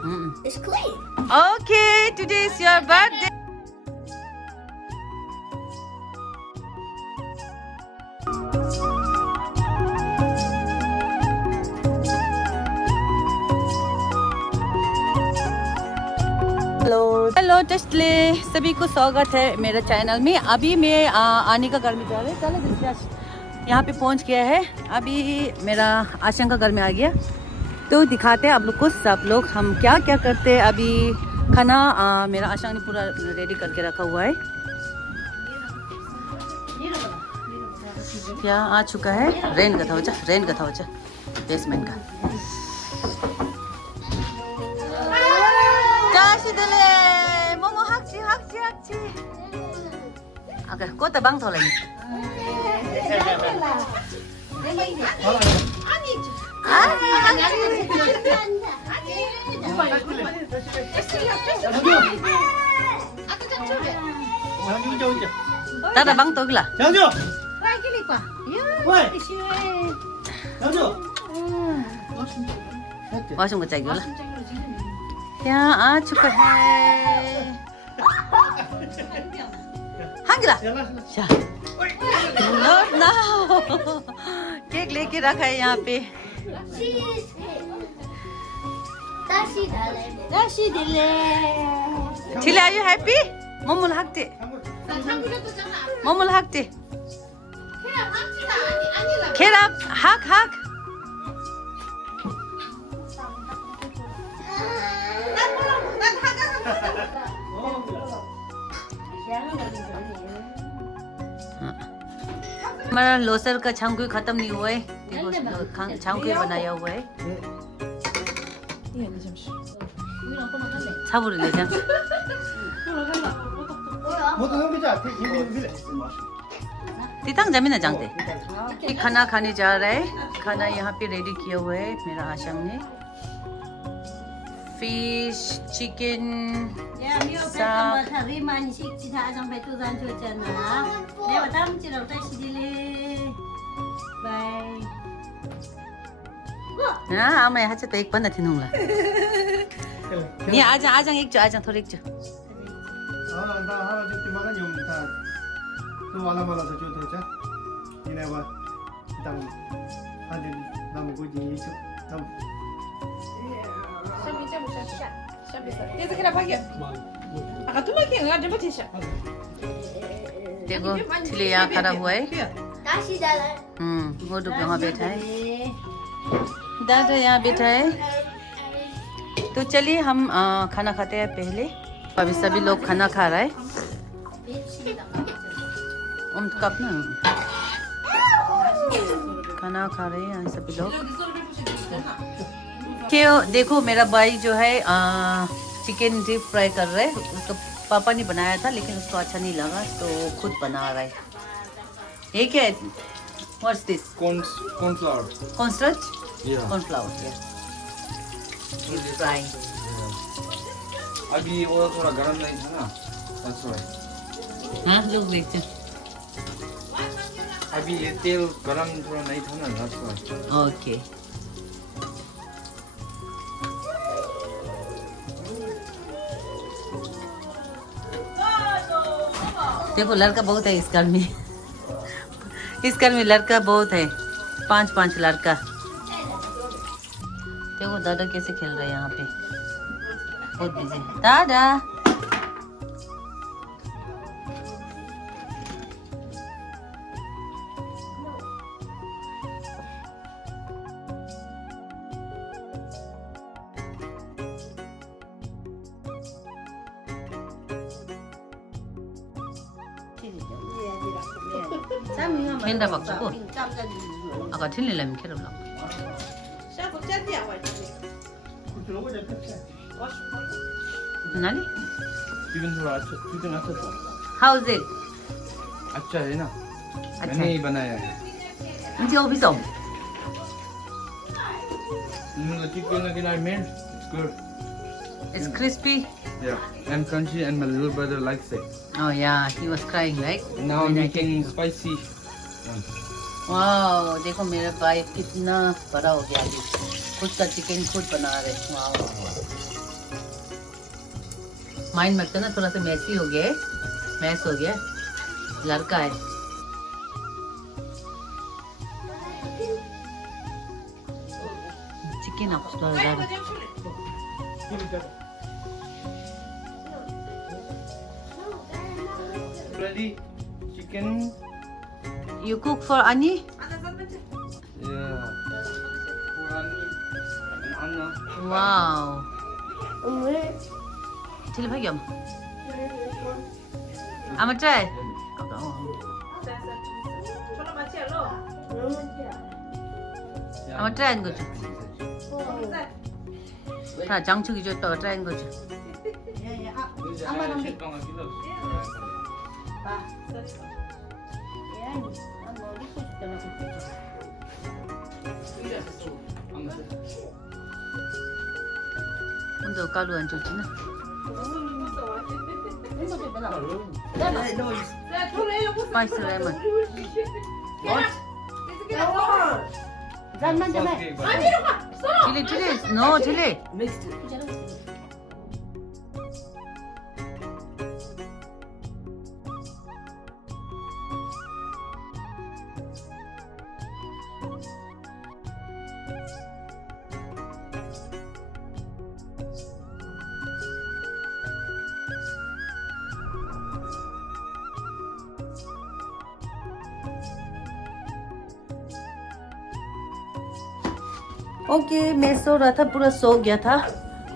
It's clean. Okay, today is your birthday. Hello टेस्टले सभी को स्वागत है मेरे चैनल में। अभी मैं आने का घर में जा रहे चलो यहाँ पे पहुँच गया है। अभी मेरा आशा का घर में आ गया तो दिखाते हैं आप लोग को सब लोग हम क्या क्या करते हैं। अभी खाना मेरा आशा ने पूरा रेडी करके रखा हुआ है। क्या आ चुका है रेन का था बेसमेंट का मोमो 학지 아까 꽃다 방 돌아니 따라 방 떠글라 장주! 와신 거 짜기올라 야 아 축하해 한기라 자 ना केक लेके रखा है यहाँ पे Chile, are you happy? 몸을 학대 계랍 학 हमारा लोसर का छांगुई खत्म नहीं हुआ है। देखो छांगुई बनाया हुआ है। 사부를 내자. 모두 넘기자. 힘이 तितंग जमीन जाते ये खाना खाने जा रहा है। खाना यहाँ पे रेडी किया हुआ है मेरा आशा ने। फिश चिकन हाँ मैं यहाँ तो एक बंदा थी नूंगा नहीं आजा एक जो थोड़ी एक जो 나 하나 좀 많아 좀 다. 또 하나 말아서 줘 되자. 이내 봐. 일단 한들 나무 고지 좀. देखो चिले यहाँ खड़ा हुआ है। वो लोग यहाँ बैठा है। दादा यहाँ बैठा है। तो चलिए हम खाना खाते हैं पहले। अभी सभी लोग खाना खा रहा है। कब ना खाना खा रहे हैं सभी लोग। देखो मेरा भाई जो है चिकन डीप फ्राई कर रहा है। उसका पापा ने बनाया था लेकिन उसको अच्छा नहीं लगा तो खुद बना रहा है। ये क्या है? What's this? Cornflower. Cornstarch? Yeah. Cornflower. Yeah. Deep fry. अभी वो थोड़ा गरम नहीं था ना. That's why. हाँ लोग देखते हैं। अभी ये तेल गरम थोड़ा नहीं था ना. That's why. ओके देखो लड़का बहुत है इस घर में। इस घर में लड़का बहुत है। 5 लड़का। देखो दादा कैसे खेल रहे हैं यहाँ पे। बहुत बिजी दादा। 캔다 박주고 아까 틀리려면 캐롤라 나니? चिकन थोड़ा अच्छा था. How is it? अच्छा है ना. अच्छा मैंने ही बनाया है. 이제 어디서? The chicken again I made. It's good. It's crispy. Yeah. And crunchy and my little brother likes it. Oh yeah, he was crying, right? Now I'm When I making take- spicy. Wow देखो मेरा भाई कितना बड़ा हो गया अभी। खुद का चिकन खुद बना रहे। वाओ माइंड मत करना, थोड़ा सा मैसी हो गया है, मैस हो गया, लड़का है। चिकन आप Ready? Chicken. You cook for Ani? Yeah. Anna. Wow. Chili bhai I'm try. I'm try 거죠. 자, 장축이 줬다 try 거죠. 혼자 가루 안 줬지나? Spice lemon. Chili, chili. No, chili. Okay, मैं सो रहा था, पूरा सो गया था।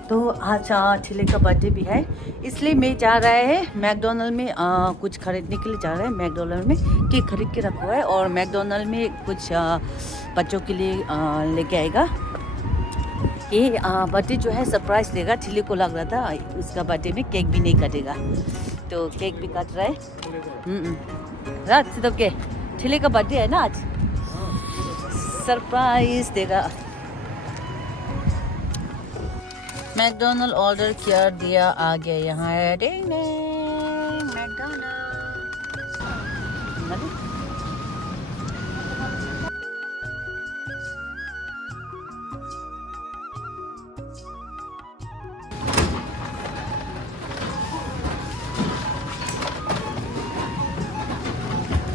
तो आज ठेले का बर्थडे भी है, इसलिए मैं जा रहा है मैकडोनल्ड में कुछ खरीदने के लिए जा रहा है। मैकडोनल्ड में केक खरीद के रखा हुआ है और मैकडोनल्ड में कुछ बच्चों के लिए लेके आएगा। ये बर्थडे जो है सरप्राइज देगा। ठेले को लग रहा था उसका बर्थडे में केक भी नहीं काटेगा, तो केक भी काट रहा है। रात से तो के ठेले का बर्थडे है ना, आज सरप्राइज देगा। मैकडोनल्ड ऑर्डर कर दिया, आ गया यहाँ है मैकडोनल्ड।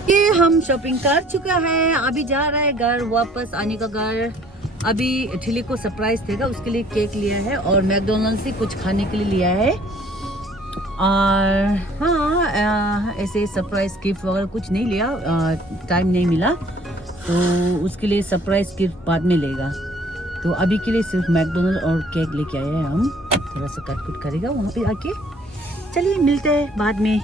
ये हम शॉपिंग कर चुका है, अभी जा रहा है घर वापस आने का घर। अभी ठिली को सरप्राइज देगा, उसके लिए केक लिया है और मैकडोनल्ड से कुछ खाने के लिए लिया है। और हाँ, ऐसे सरप्राइज गिफ्ट वगैरह कुछ नहीं लिया, टाइम नहीं मिला, तो उसके लिए सरप्राइज गिफ्ट बाद में लेगा। तो अभी के लिए सिर्फ मैकडोनल्ड और केक लेके आए हैं हम। थोड़ा सा कट कुट करेगा वहाँ पे आके। चलिए मिलते हैं बाद में।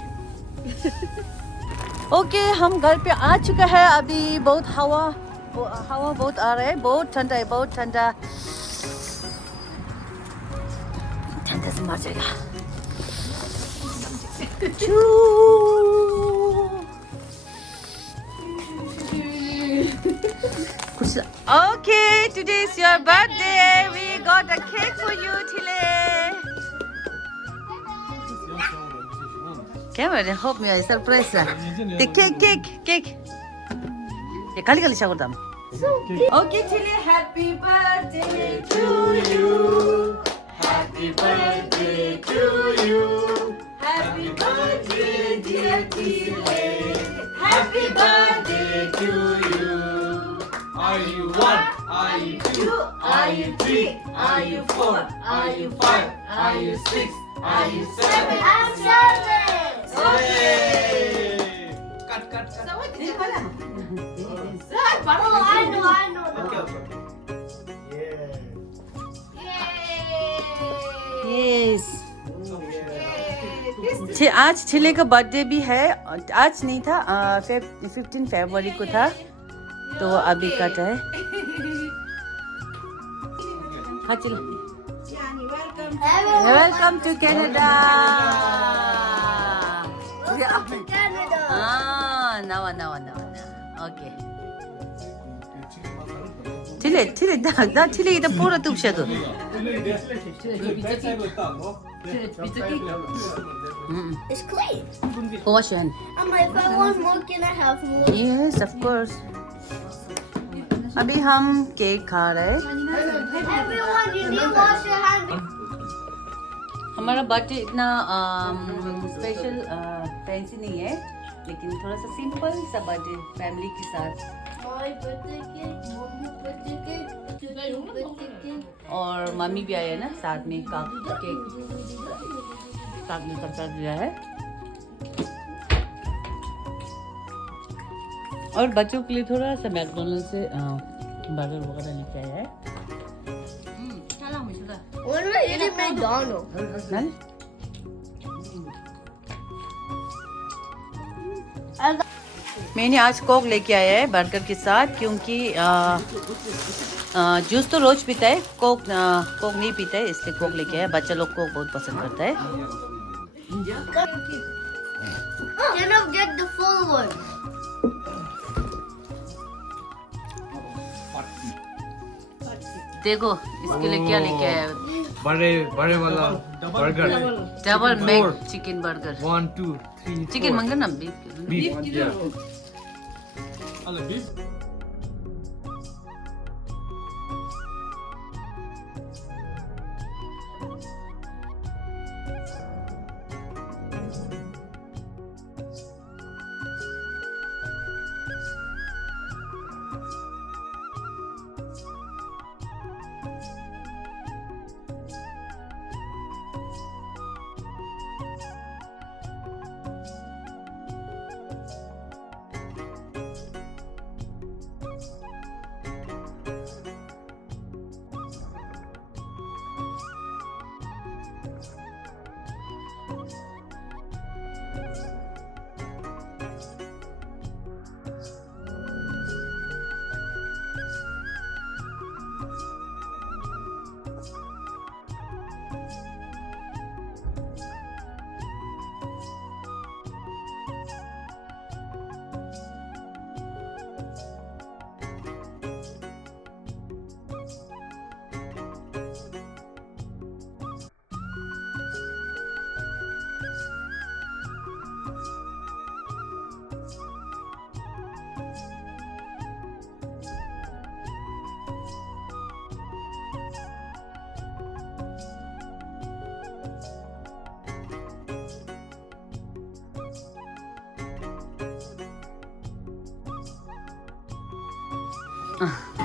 ओके, हम घर पे आ चुका है। अभी बहुत हवा बहुत आ रहा है, बहुत ठंडा है, बहुत ठंडा। ठंडा से मर जाएगा। Okay, today is your birthday. We got a cake for you, Chile. क्या बोल रहे? Hope me a surprise. The cake. ये खाली शागुर Okay, Chile, happy birthday to you. Happy birthday to you. Happy birthday, dear Chile. Happy birthday to you. Are you 1? Are you 2? Are you 3? Are you 4? Are you 5? Are you 6? Are you 7? I'm 7. Okay. Cut. Oh, I know. Okay. Yes. आज छिले का birthday भी है। आज नहीं था, 15 फरवरी को था, तो अभी कट है। हाँ चलो। Welcome to Canada. नवा okay. 칠레 나 칠레 이다 보러 뚝셔도. It's clean. Wash your hand. If I want more, can I have more? Yes, of course. अभी हम केक खा रहे हैं। Everyone, you need to wash your hands. हम हमारा बर्थडे इतना स्पेशल फैंसी नहीं है, लेकिन थोड़ा सा सिंपल सा बर्थडे फैमिली के साथ। My birthday cake, mommy birthday cake, your birthday cake. और मम्मी भी आई है ना साथ में, केक साथ में कर दिया है। और बच्चों के लिए थोड़ा सा मैकडोनल्ड से बर्गर वगैरह लेके आया है। When we're eating McDonald's. मैंने आज कोक लेके आया है बर्गर के साथ, क्योंकि जूस तो रोज पीता है, कोक नहीं पीता है, इसलिए कोक लेके आया। बच्चा लोग कोक बहुत पसंद करता है। Can I get the full one? देखो इसके लिए क्या लेके आया है, बड़े वाला burger. Double Mac chicken burger. 1 2 3 chicken मंगा ना, बीफ। beef. Yeah. beef.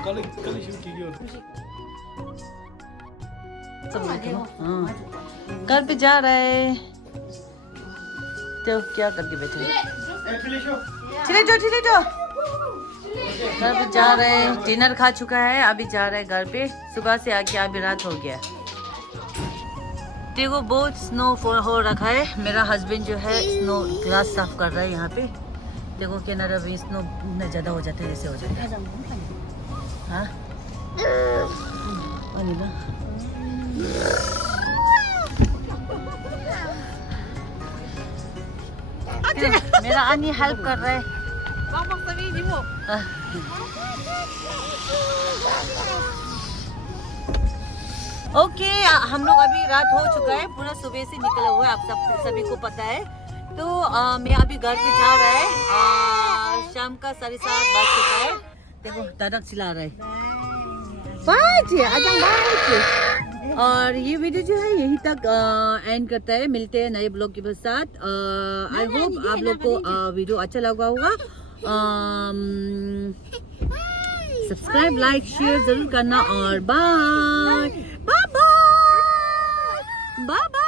कल शूट की घर पे जा रहा है तो क्या करके बैठे? चले जो घर पे जा रहे हैं। डिनर खा चुका है, अभी जा रहे हैं घर पे। सुबह से आके अभी रात हो गया। देखो बहुत स्नो हो रखा है। मेरा हस्बैंड जो है स्नो ग्लास साफ कर रहा है यहाँ पे। देखो कनाडा में स्नो इतना ज़्यादा हो जाता है, ऐसे हो जाता है। हाँ अनिला मेरा अन्य हेल्प कर रहा है। ओके हम लोग अभी रात हो चुका है, पूरा सुबह से निकला हुआ है, आप सभी को पता है। तो मैं अभी घर पे जा रहा है। शाम का 7:30 बज चुका है। देखो दादा चिल्ला रहा है। और ये वीडियो जो है यहीं तक एंड करता है। मिलते हैं नए ब्लॉग के साथ। आई होप आप लोग को वीडियो अच्छा लगा होगा। सब्सक्राइब लाइक शेयर जरूर करना और बाय बाय बाय बाय।